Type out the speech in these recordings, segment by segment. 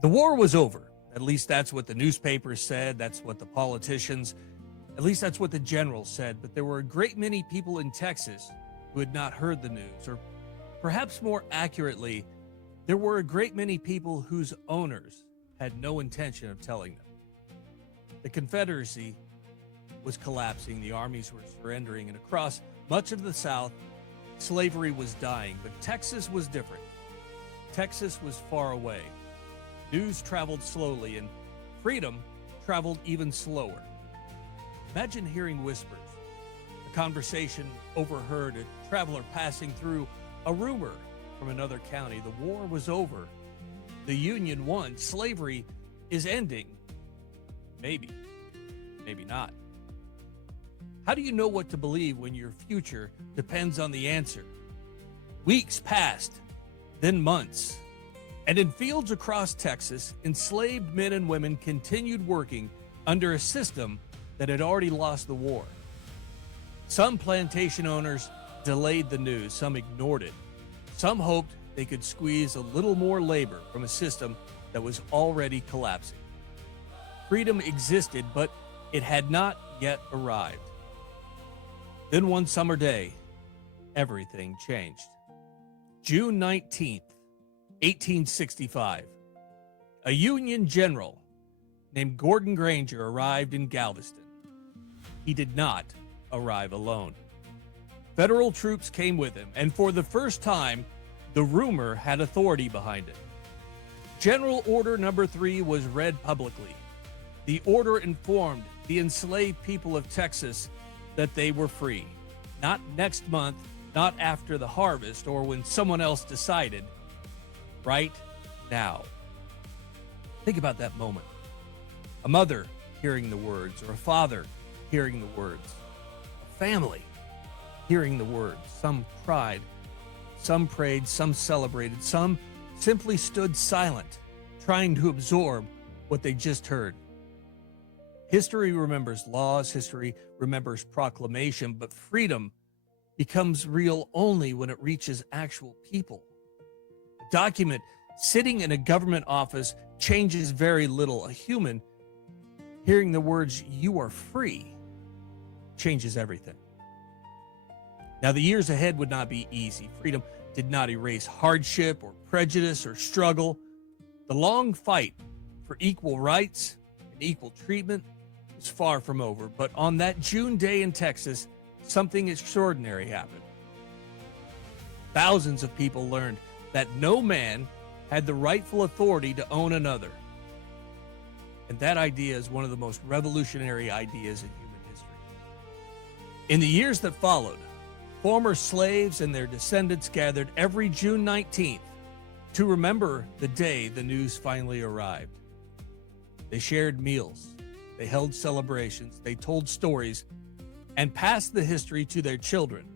The war was over. At least that's what the newspapers said. That's what the politicians, at least that's what the generals said. But there were a great many people in Texas who had not heard the news, or perhaps more accurately, there were a great many people whose owners had no intention of telling them. The Confederacy was collapsing, the armies were surrendering, and across much of the South, slavery was dying. But Texas was different. Texas was far away. News traveled slowly, and freedom traveled even slower. Imagine hearing whispers, a conversation overheard, a traveler passing through, a rumor from another county. The war was over. The Union won. Slavery is ending. Maybe, maybe not. How do you know what to believe when your future depends on the answer? Weeks passed, then months. And in fields across Texas, enslaved men and women continued working under a system that had already lost the war. Some plantation owners delayed the news, some ignored it. Some hoped they could squeeze a little more labor from a system that was already collapsing. Freedom existed, but it had not yet arrived. Then one summer day, everything changed. June 19th, 1865, a Union general named Gordon Granger arrived in Galveston. He did not arrive alone. Federal troops came with him, and for the first time, the rumor had authority behind it. General Order Number 3 was read publicly. The order informed the enslaved people of Texas that they were free. Not next month, not after the harvest, or when someone else decided. Right now. Think about that moment. A mother hearing the words, or a father hearing the words. A family hearing the words. Some cried, some prayed, some celebrated, some simply stood silent, trying to absorb what they just heard. History remembers laws, history remembers proclamation, but freedom becomes real only when it reaches actual people. A document sitting in a government office changes very little. A human hearing the words, "You are free," changes everything. Now, the years ahead would not be easy. Freedom did not erase hardship or prejudice or struggle. The long fight for equal rights and equal treatment was far from over. But on that June day in Texas, something extraordinary happened. Thousands of people learned that no man had the rightful authority to own another. And that idea is one of the most revolutionary ideas in human history. In the years that followed, former slaves and their descendants gathered every June 19th to remember the day the news finally arrived. They shared meals, they held celebrations, they told stories, and passed the history to their children.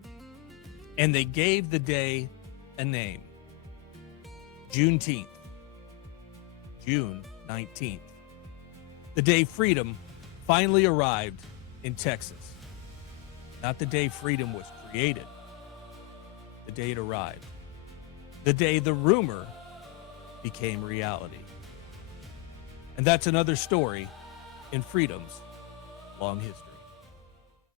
And they gave the day a name. Juneteenth. June 19th. The day freedom finally arrived in Texas. Not the day freedom was created. The day it arrived. The day the rumor became reality. And that's another story in freedom's long history.